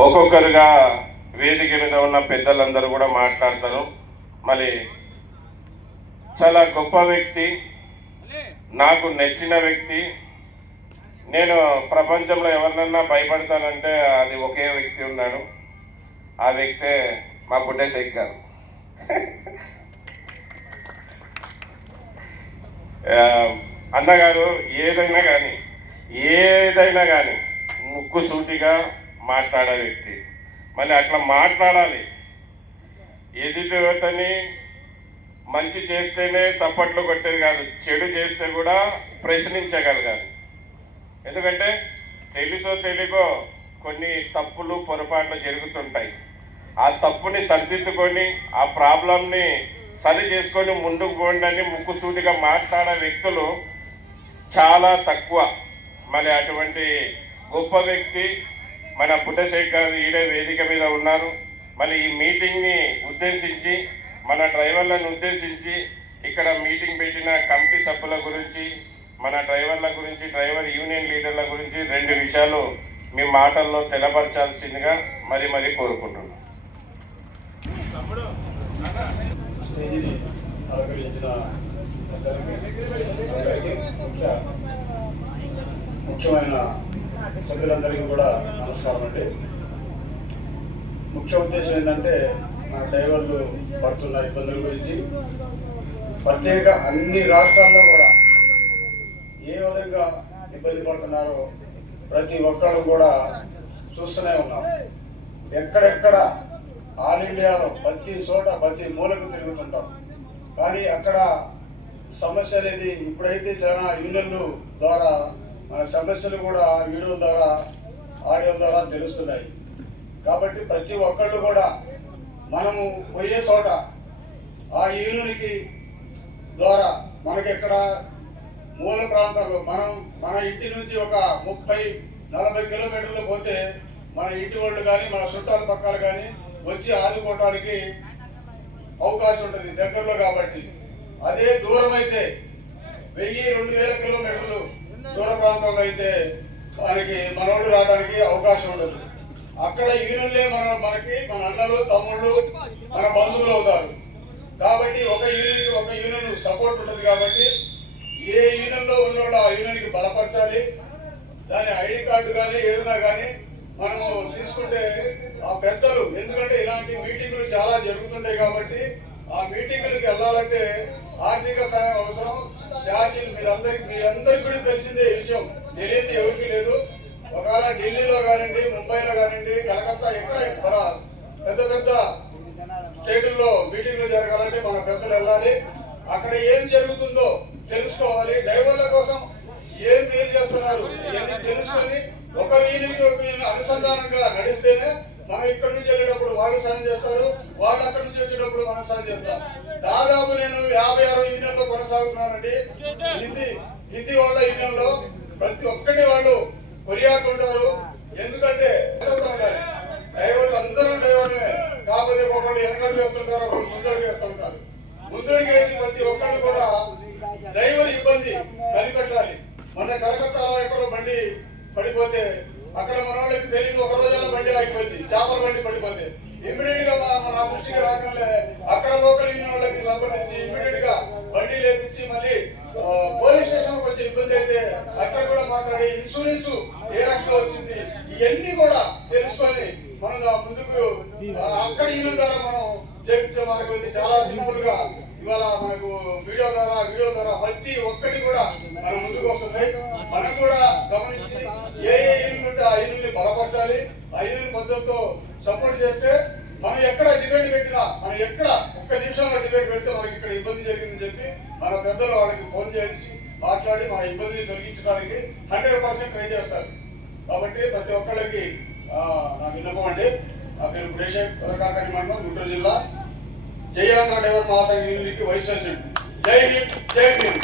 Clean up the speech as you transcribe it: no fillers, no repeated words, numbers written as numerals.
ఒక్కొక్కరుగా వేదిక మీద ఉన్న పెద్దలందరూ కూడా మాట్లాడతారు. మరి చాలా గొప్ప వ్యక్తి, నాకు నచ్చిన వ్యక్తి. నేను ప్రపంచంలో ఎవరినన్నా భయపడతానంటే అది ఒకే వ్యక్తి ఉన్నాడు. ఆ వ్యక్తే మా బుడ్డే శేఖ్ గారు. అన్నగారు ఏదైనా కానీ ముక్కు సూటిగా మాట్లాడే వ్యక్తి. మళ్ళీ అట్లా మాట్లాడాలి. ఎదుటిని మంచి చేస్తేనే చప్పట్లు కొట్టేది కాదు, చెడు చేస్తే కూడా ప్రశ్నించగలగాలి. ఎందుకంటే తెలుసో తెలియకో కొన్ని తప్పులు పొరపాట్లు జరుగుతుంటాయి. ఆ తప్పుని సరిదిద్దుకొని ఆ ప్రాబ్లంని సరి చేసుకొని ముందుకు పోండి అని ముక్కుసూటిగా మాట్లాడే వ్యక్తులు చాలా తక్కువ. మరి అటువంటి గొప్ప వ్యక్తి మన బుడ్డే శేఖ్ గారు ఈడే వేదిక మీద ఉన్నారు. మరి ఈ మీటింగ్ని ఉద్దేశించి, మన డ్రైవర్లను ఉద్దేశించి ఇక్కడ మీటింగ్ పెట్టిన కమిటీ సభ్యుల గురించి, మన డ్రైవర్ల గురించి, డ్రైవర్ యూనియన్ లీడర్ల గురించి 2 విషయాలు మీ మాటల్లో తెలపరచాల్సిందిగా మరి కోరుకుంటున్నాను. ముఖ్యమైన సభ్యులందరికీ కూడా నమస్కారం అండి. ముఖ్య ఉద్దేశం ఏంటంటే మన డ్రైవర్లు పడుతున్న ఇబ్బందుల గురించి, ప్రత్యేక అన్ని రాష్ట్రాల్లో కూడా ఏ విధంగా ఇబ్బంది పడుతున్నారో ప్రతి ఒక్కరు కూడా చూస్తూనే ఉన్నాం. ఎక్కడెక్కడ ఆల్ ఇండియాలో ప్రతి చోట ప్రతి మూలకు తిరుగుతుంటాం. కానీ అక్కడ సమస్య అనేది ఇప్పుడైతే చాలా యూనియన్ల ద్వారా సమస్యలు కూడా వీడియోల ద్వారా, ఆడియో ద్వారా తెలుస్తున్నాయి. కాబట్టి ప్రతి ఒక్కళ్ళు కూడా మనము పోయే చోట ఆ యూనియన్కి ద్వారా మనకెక్కడ మూల ప్రాంతాల్లో మన ఇంటి నుంచి ఒక 30-40 కిలోమీటర్లు పోతే మన ఇంటి వాళ్ళు కానీ మన చుట్టాల పక్కలు కానీ వచ్చి ఆదుకోవడానికి అవకాశం ఉంటుంది దగ్గరలో. కాబట్టి అదే దూరం అయితే 1000-2000 కిలోమీటర్లు దూర ప్రాంతంలో అయితే మనకి మనోళ్ళు రావడానికి అవకాశం ఉండదు. అక్కడ యూనియన్లే మనకి మన అన్నలు, తమ్ముళ్ళు, మన బంధువులు అవుతారు. కాబట్టి ఒక యూనియన్ సపోర్ట్ ఉంటుంది. కాబట్టి ఏ యూనియన్లో ఉన్నోళ్ళు ఆ యూనియన్కి బలపరచాలి. దాని ఐడి కార్డు కానీ ఏదైనా కానీ మనము తీసుకుంటే ఆ పెద్దలు, ఎందుకంటే ఇలాంటి మీటింగులు చాలా జరుగుతుంటాయి కాబట్టి ఆ మీటింగులకి వెళ్ళాలంటే ఆర్థిక సహాయం అవసరం. ఛార్జీలు మీరందరికీ కూడా తెలిసిందే ఈ విషయం, తెలియదు ఎవరికి లేదు. ఒకవేళ ఢిల్లీలో కానివ్వండి, ముంబైలో కానివ్వండి, కలకత్తా, ఎక్కడ పెద్ద పెద్ద స్టేటుల్లో మీటింగ్లు జరగాలంటే మన పెద్దలు వెళ్ళాలి. అక్కడ ఏం జరుగుతుందో తెలుసుకోవాలి. డ్రైవర్ల కోసం ఏం మీరు చేస్తున్నారు ఇవన్నీ తెలుసుకొని ఒక యూనియన్కి ఒక యూనియన్ అనుసంధానంగా నడిస్తేనే మనం ఇక్కడ నుంచి వెళ్ళేటప్పుడు వాళ్ళు సాయం చేస్తారు, వాళ్ళు అక్కడి నుంచి వచ్చేటప్పుడు మనం సాయం చేస్తాం. దాదాపు నేను 56 యూనియన్లో కొనసాగుతున్నానండి. హిందీ వాళ్ళ యూనియన్లో ప్రతి ఒక్కటి వాళ్ళు కొనియాడుతుంటారు. ఎందుకంటే డ్రైవర్లు అందరూ డ్రైవర్లే, కాకపోతే ఒకళ్ళు వెనకడు వేస్తుంటారు, ఒకళ్ళు ముందడుగు వేస్తుంటారు. ముందడుగు వేసి ప్రతి ఒక్కళ్ళు కూడా డ్రైవర్ ఇబ్బంది కనిపెట్టాలి. మన కలకత్తాలో ఎక్కడో బండి పడిపోతే అక్కడ మన వాళ్ళకి తెలియదు, ఒక రోజుల్లో బండి ఆగిపోయింది, చేపల బండి పడిపోతే ఇమ్మీడియట్ గా మన దృష్టికి రాగానే అక్కడ లోకల్ యూనియన్ వాళ్ళకి సంబంధించి ఇమ్మీడియట్ గా బండి లేపించి మళ్ళీ పోలీస్ స్టేషన్ కొంచెం ఇబ్బంది అయితే అక్కడ కూడా మాట్లాడి ఇన్సూరెన్స్ ఏ రకంగా వచ్చింది ఇవన్నీ కూడా తెలుసుకొని మనం ముందుకు అక్కడ యూనియన్ ద్వారా మనం చేపించే మనకు చాలా సింపుల్ గా ఇవాళ మనకు వీడియో ద్వారా ప్రతి ఒక్కటి కూడా మనం ముందుకు వస్తున్నాయి. మనం కూడా గమనించి ఏ యూనియన్ ఉంటే ఆ యూనియన్ బలపరచాలి. ఆ యూనియన్ పద్ధతితో సపోర్ట్ చేస్తే మనం ఎక్కడ డిబేట్ పెట్టినా, మనం ఎక్కడ ఒక్క నిమిషంలో డిబేట్ పెడితే మనకి ఇక్కడ ఇబ్బంది జరిగిందని చెప్పి మన పెద్దలు వాళ్ళకి ఫోన్ చేసి మాట్లాడి మన ఇబ్బందిని తొలగించడానికి 100% ట్రై చేస్తారు. కాబట్టి ప్రతి ఒక్కళ్ళకి నా విన్నపం అండి. నా పేరు బుడ్డే శేఖ్, పెదకాకాని మండలం, గుంటూరు జిల్లా. జై Andhra driver Mahasangha యూనియన్కి vice president. జై హింద్, జై హింద్.